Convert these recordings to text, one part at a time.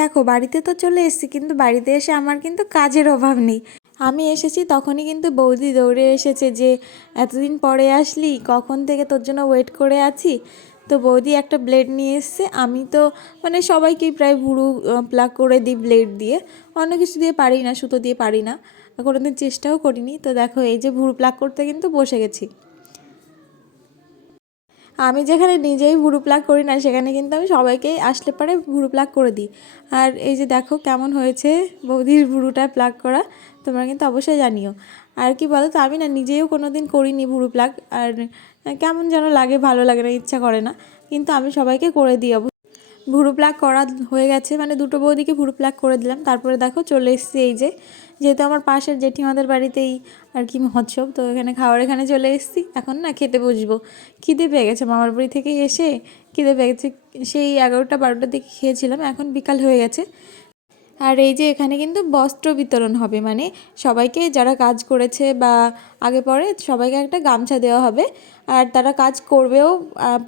দেখো, বাড়িতে তো চলে এসেছি, কিন্তু বাড়িতে এসে আমার কিন্তু কাজের অভাব নেই। আমি এসেছি তখনই কিন্তু বৌদি দৌড়ে এসেছে যে, এতদিন পরে আসলি, কখন থেকে তোর জন্য ওয়েট করে আছি? তো বৌদি একটা ব্লেড নিয়ে এসছে, আমি তো মানে সবাইকেই প্রায় ভুরু প্লাক করে দিই ব্লেড দিয়ে। অন্য কিছু দিয়ে পারি না, সুতো দিয়ে পারি না। কোনোদিন চেষ্টাও করিনি। তো দেখো, এই যে ভুরু প্লাক করতে কিন্তু বসে গেছি। আমি যেখানে নিজেই ভুরু প্লাগ করি না, সেখানে কিন্তু আমি সবাইকে আসলে পারে ভুরু প্লাগ করে দিই। আর এই যে দেখো কেমন হয়েছে বৌদির ভুরুটা প্লাগ করা, তোমরা কিন্তু অবশ্যই জানিও। আর কি বলো তো আমি না নিজেও কোনো দিন করিনি ভুরু প্লাগ আর কেমন যেন লাগে, ভালো লাগে না, ইচ্ছা করে না। কিন্তু আমি সবাইকে করে দিই ভুরু প্লাক করা হয়ে গেছে। মানে দুটো বৌদিকে ভুরু প্লাক করে দিলাম। তারপরে দেখো চলে এসেছি এই যে, যেহেতু আমার পাশের জেঠিমাদের বাড়িতেই আর কি মহোৎসব, তো এখানে খাওয়ার এখানে চলে এসেছি। এখন না খেতে বসবো। খিদে পেয়ে গেছে, মামার বাড়ি থেকে এসে খিদে পেয়ে গেছে। সেই এগারোটা বারোটার দিকে খেয়েছিলাম, এখন বিকাল হয়ে গেছে। আর এই যে এখানে কিন্তু বস্ত্র বিতরণ হবে মানে সবাইকে যারা কাজ করেছে বা আগে পরে সবাইকে একটা গামছা দেওয়া হবে। আর তারা কাজ করবেও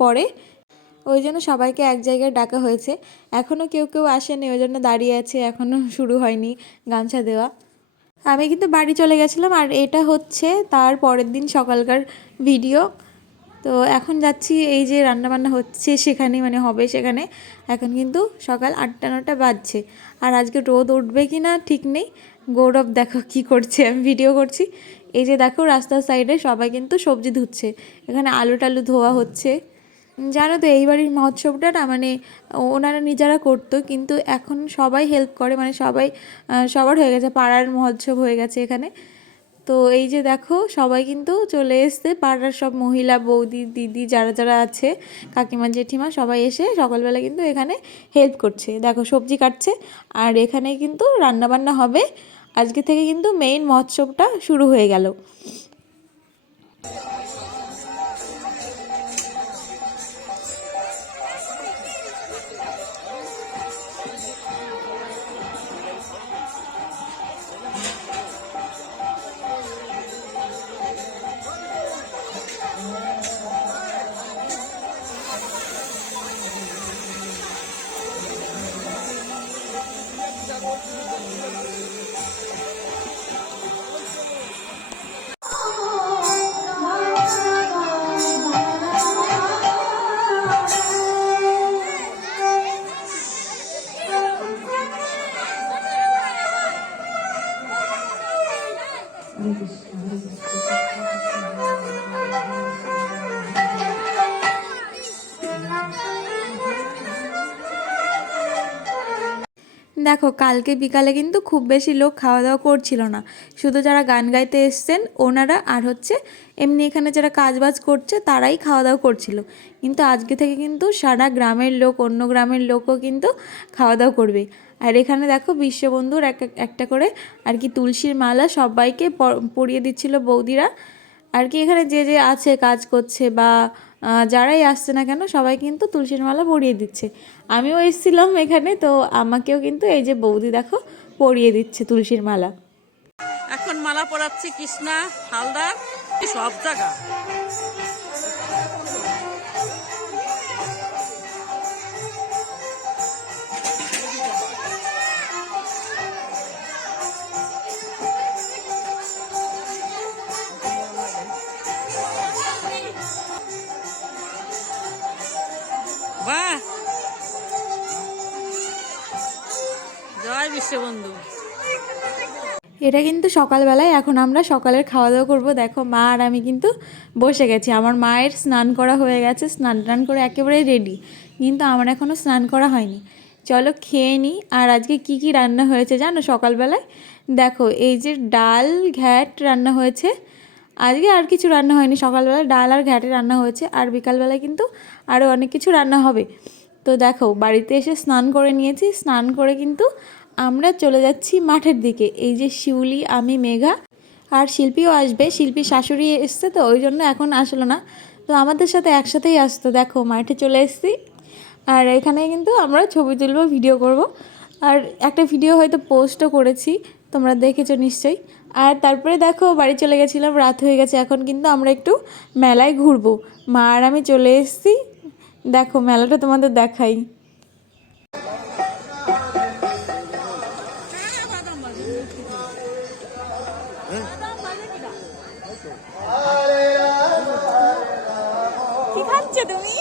পরে। ওই জন্য সবাইকে এক জায়গায় ডাকা হয়েছে। এখনও কেউ কেউ আসেনি, ওই জন্য দাঁড়িয়ে আছে এখনও শুরু হয়নি গামছা দেওয়া। আমি কিন্তু বাড়ি চলে গেছিলাম আর এটা হচ্ছে তার পরের দিন সকালকার ভিডিও। তো এখন যাচ্ছি, এই যে রান্নাবান্না হচ্ছে সেখানে মানে হবে সেখানে। এখন কিন্তু সকাল আটটা নটা বাজছে। আর আজকে রোদ উঠবে কি না ঠিক নেই। গৌরব দেখো কি করছে, আমি ভিডিও করছি। এই যে দেখো রাস্তার সাইডে সবাই কিন্তু সবজি ধুচ্ছে। এখানে আলু টালু ধোয়া হচ্ছে। জানো তো, এই বাড়ির মহোৎসবটা না মানে ওনারা নিজেরা করতো, কিন্তু এখন সবাই হেল্প করে মানে সবাই সবার হয়ে গেছে, পাড়ার মহোৎসব হয়ে গেছে এখানে। তো এই যে দেখো, সবাই কিন্তু চলে এসছে, পাড়ার সব মহিলা, বৌদি, দিদি, যারা যারা আছে, কাকিমা, জেঠিমা, সবাই এসে সকালবেলা কিন্তু এখানে হেল্প করছে। দেখো, সবজি কাটছে, আর এখানে কিন্তু রান্নাবান্না হবে। আজকে থেকে কিন্তু মেইন মহোৎসবটা শুরু হয়ে গেল। দেখো, কালকে বিকালে কিন্তু খুব বেশি লোক খাওয়া দাওয়া করছিল না। শুধু যারা গান গাইতে এসছেন, ওনারা আর হচ্ছে এমনি এখানে যারা কাজবাজ করছে, তারাই খাওয়া দাওয়া করছিল। কিন্তু আজকে থেকে কিন্তু সারা গ্রামের লোক, অন্য গ্রামের লোকও কিন্তু খাওয়া দাওয়া করবে। আর এখানে দেখো বিশ্ববন্ধুর এক এক- একটা করে আর কি তুলসীর মালা সবাইকে পরিয়ে দিচ্ছিল বৌদিরা। আর কি এখানে যে যে আছে, কাজ করছে বা যারাই আসছে না কেন, সবাই কিন্তু তুলসীর মালা পরিয়ে দিচ্ছে। আমিও এসেছিলাম এখানে, তো আমাকেও কিন্তু এই যে বৌদি দেখো পরিয়ে দিচ্ছে তুলসীর মালা। এখন মালা পরাচ্ছি কৃষ্ণা হালদার, সব জায়গা। জয় বিশ্ববন্ধু। এটা কিন্তু সকালবেলায়, এখন আমরা সকালের খাওয়া দাওয়া করব। দেখো, মা আর আমি কিন্তু বসে গেছি। আমার মায়ের স্নান করা হয়ে গেছে, স্নান টান করে একেবারে রেডি কিন্তু আমার এখনও স্নান করা হয়নি। চলো খেয়ে নিই আর আজকে কি কি রান্না হয়েছে জানো সকালবেলায়? দেখো, এই যে ডাল, ঘ্যাট রান্না হয়েছে। আজকে আর কিছু রান্না হয়নি। সকালবেলা ডাল আর ঘ্যাটে রান্না হয়েছে, আর বিকালবেলায় কিন্তু আরও অনেক কিছু রান্না হবে। তো দেখো, বাড়িতে এসে স্নান করে নিয়েছি। স্নান করে কিন্তু আমরা চলে যাচ্ছি মাঠের দিকে। এই যে শিউলি, আমি, মেঘা আর শিল্পীও আসবে। শিল্পীর শাশুড়ি এসছে তো, ওই জন্য এখন আসলো না। তো আমাদের সাথে একসাথেই আসতো। দেখো, মাঠে চলে এসছি। আর এখানে কিন্তু আমরা ছবি তুলবো, ভিডিও করব। আর একটা ভিডিও হয়তো পোস্টও করেছি, তোমরা দেখেছ নিশ্চয়ই। আর তারপরে দেখো বাড়ি চলে গেছিলাম রাত হয়ে গেছে এখন কিন্তু আমরা একটু মেলায় ঘুরবো। মা আর আমি চলে এসেছি। দেখো মেলাটা তোমাদের দেখাই। কি খাচ্ছ তুমি?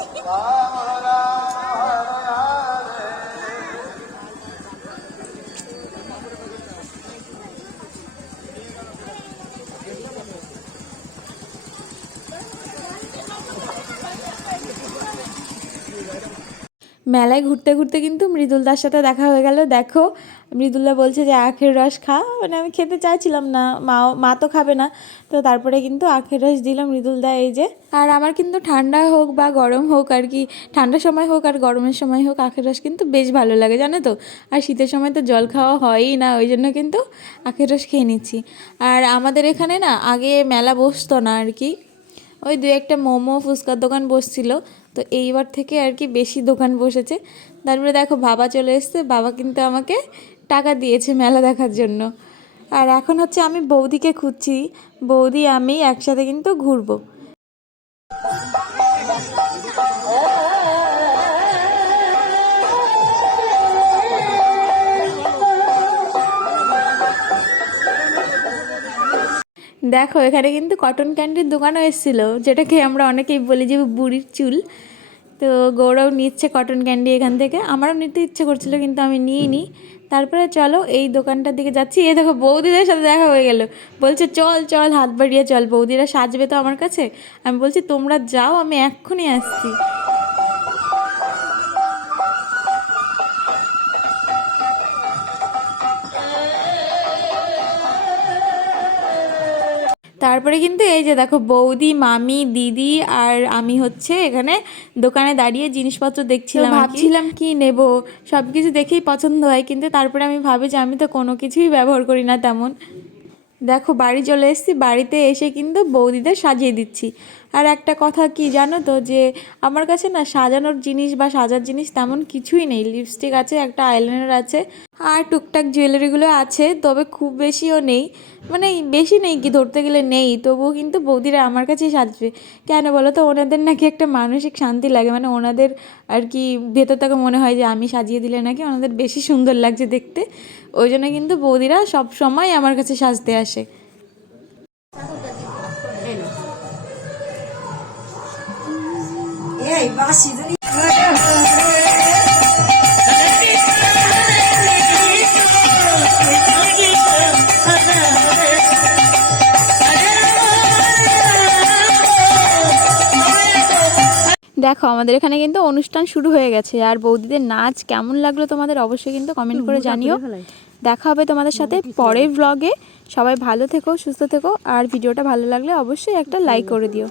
মেলায় ঘুরতে ঘুরতে কিন্তু মৃদুলদার সাথে দেখা হয়ে গেল। দেখো, মৃদুলদা বলছে যে, আখের রস খা। মানে আমি খেতে চাইছিলাম না মা মা তো খাবে না। তো তারপরে কিন্তু আখের রস দিল মৃদুলদা এই যে। আর আমার কিন্তু ঠান্ডা হোক বা গরম হোক আর কি ঠান্ডার সময় হোক আর গরমের সময় হোক আখের রস কিন্তু বেশ ভালো লাগে, জানো তো? আর শীতের সময় তো জল খাওয়া হয়ই না, ওই জন্য কিন্তু আখের রস খেয়ে নিচ্ছি। আর আমাদের এখানে না, আগে মেলা বসতো না আর কি। ওই দু একটা মোমো, ফুচকার দোকান বসছিল। তো এইবার থেকে আর কি বেশি দোকান বসেছে। তারপরে দেখো বাবা চলে এসছে, বাবা কিন্তু আমাকে টাকা দিয়েছে মেলা দেখার জন্য। আর এখন হচ্ছে আমি বৌদিকে খুঁজছি, বৌদি, আমি একসাথে কিন্তু ঘুরবো। দেখো, এখানে কিন্তু কটন ক্যান্ডির দোকানও এসেছিল, যেটাকে আমরা অনেকেই বলি যে বুড়ির চুল। তো গৌরব নিচ্ছে কটন ক্যান্ডি এখান থেকে। আমারও নিতে ইচ্ছে করছিল, কিন্তু আমি নিইনি। তারপরে চলো, এই দোকানটার দিকে যাচ্ছি। এ দেখো, বৌদিদের সাথে দেখা হয়ে গেল। বলছে, চল চল, হাত বাড়িয়ে চল। বৌদিরা সাজবে তো আমার কাছে? আমি বলছি, তোমরা যাও, আমি এক্ষুনি আসছি। তারপরে কিন্তু এই যে দেখো বৌদি, মামি, দিদি আর আমি হচ্ছে এখানে দোকানে দাঁড়িয়ে জিনিসপত্র দেখছিলাম ভাবছিলাম কি নেব সব কিছু দেখেই পছন্দ হয়, কিন্তু তারপরে আমি ভাবি যে আমি তো কোনো কিছুই ব্যবহার করি না তেমন। দেখো বাড়ি চলে এসেছি, বাড়িতে এসে কিন্তু বৌদিদের সাজিয়ে দিচ্ছি। আর একটা কথা কি জানো তো, যে আমার কাছে না সাজানোর জিনিস বা সাজার জিনিস তেমন কিছুই নেই। লিপস্টিক আছে, একটা আইলাইনার আছে, আর টুকটাক জুয়েলারিগুলো আছে, তবে খুব বেশিও নেই। মানে বেশি নেই কি, ধরতে গেলে নেই। তবুও কিন্তু বৌদিরা আমার কাছেই সাজবে। কেন বলো তো, ওনাদের নাকি একটা মানসিক শান্তি লাগে। মানে ওনাদের আর কি ভেতর থেকে মনে হয় যে আমি সাজিয়ে দিলে নাকি ওনাদের বেশি সুন্দর লাগছে দেখতে। ওই জন্য কিন্তু বৌদিরা সব সময় আমার কাছে সাজতে আসে। এই বাসি যদি দেখো আমাদের এখানে কিন্তু অনুষ্ঠান শুরু হয়ে গেছে। আর বৌদিদের নাচ কেমন লাগল তোমাদের অবশ্যই কিন্তু কমেন্ট করে জানিও। দেখা হবে তোমাদের সাথে পরের ব্লগে সবাই ভালো থেকো সুস্থ থেকো। আর ভিডিওটা ভালো লাগলে অবশ্যই একটা লাইক করে দিও।